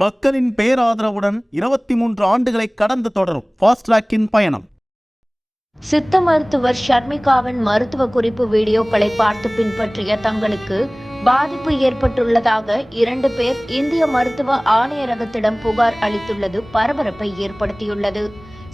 மக்களின் பேராதரவுடன் 23 ஆண்டுகளை கடந்து தொடரும் ஃபாஸ்ட்ராக்கின் பயணம். சித்த மருத்துவர் ஷர்மிகாவின் மருத்துவ குறிப்பு வீடியோக்களை பார்த்து பின்பற்றிய தங்களுக்கு பாதிப்பு ஏற்பட்டுள்ளதாக 2 பேர் இந்திய மருத்துவ ஆணையரகத்திடம் புகார் அளித்துள்ளது பரபரப்பை ஏற்படுத்தியுள்ளது.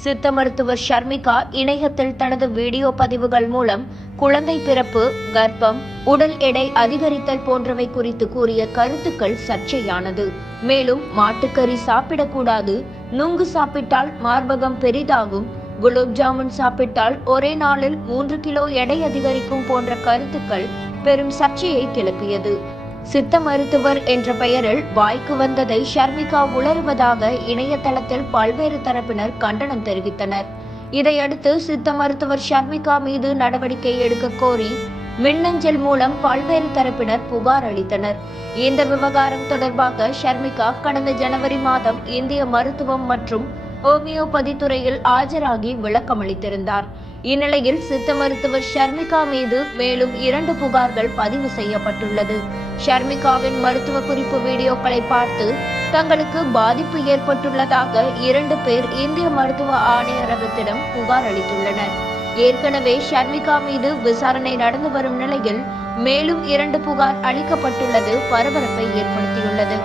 சித்த மருத்துவர் ஷர்மிகா இணையத்தில் தனது வீடியோ பதிவுகள் மூலம் குழந்தை பிறப்பு, கர்ப்பம், உடல் எடை அதிகரித்தல் போன்றவை குறித்து கூறிய கருத்துக்கள் சர்ச்சையானது. மேலும் மாட்டுக்கறி சாப்பிடக்கூடாது, நுங்கு சாப்பிட்டால் மார்பகம் பெரிதாகும், குலோப் ஜாமுன் சாப்பிட்டால் ஒரே நாளில் 3 கிலோ எடை அதிகரிக்கும் போன்ற கருத்துக்கள் பெரும் சர்ச்சையை கிளப்பியது. சித்த மருத்துவர் என்ற பெயரில் வாய்க்கு வந்ததை ஷர்மிகா உளறுவதாக இணையதளத்தில் பல்வேறு தரப்பினர் கண்டனம் தெரிவித்தனர். இதையடுத்து சித்த மருத்துவர் ஷர்மிகா மீது நடவடிக்கை எடுக்க கோரி மின்னஞ்சல் மூலம் பல்வேறு தரப்பினர் புகார் அளித்தனர். இந்த விவகாரம் தொடர்பாக ஷர்மிகா கடந்த ஜனவரி மாதம் இந்திய மருத்துவம் மற்றும் ஹோமியோபதி துறையில் ஆஜராகி விளக்கமளித்திருந்தார். இந்நிலையில் சித்த மருத்துவர் ஷர்மிகா மீது மேலும் 2 புகார்கள் பதிவு செய்யப்பட்டுள்ளது. ஷர்மிகாவின் மருத்துவ குறிப்பு வீடியோக்களை பார்த்து தங்களுக்கு பாதிப்பு ஏற்பட்டுள்ளதாக 2 பேர் இந்திய மருத்துவ ஆணையரகத்திடம் புகார் அளித்துள்ளனர். ஏற்கனவே ஷர்மிகா மீது விசாரணை நடந்து வரும் நிலையில் மேலும் 2 புகார் அளிக்கப்பட்டுள்ளது பரபரப்பை ஏற்படுத்தியுள்ளது.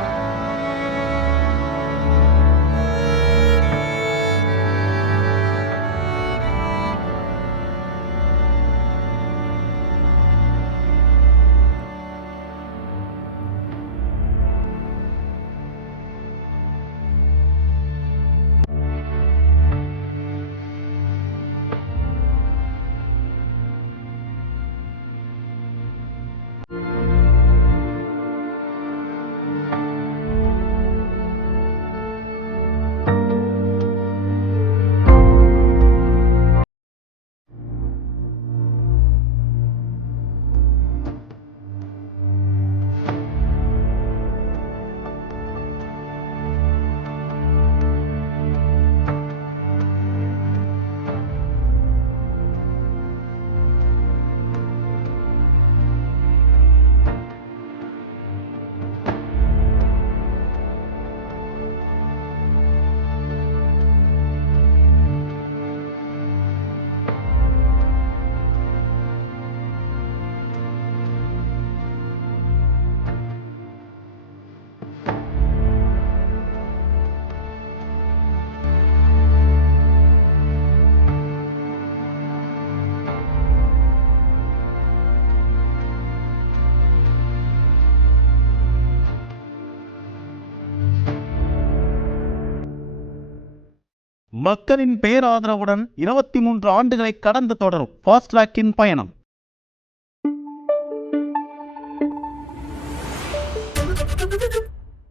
மக்களின் பேராதரவுடன் 23 ஆண்டுகளை கடந்து தொடரும் ஃபாஸ்ட்ராக்கின் பயணம்.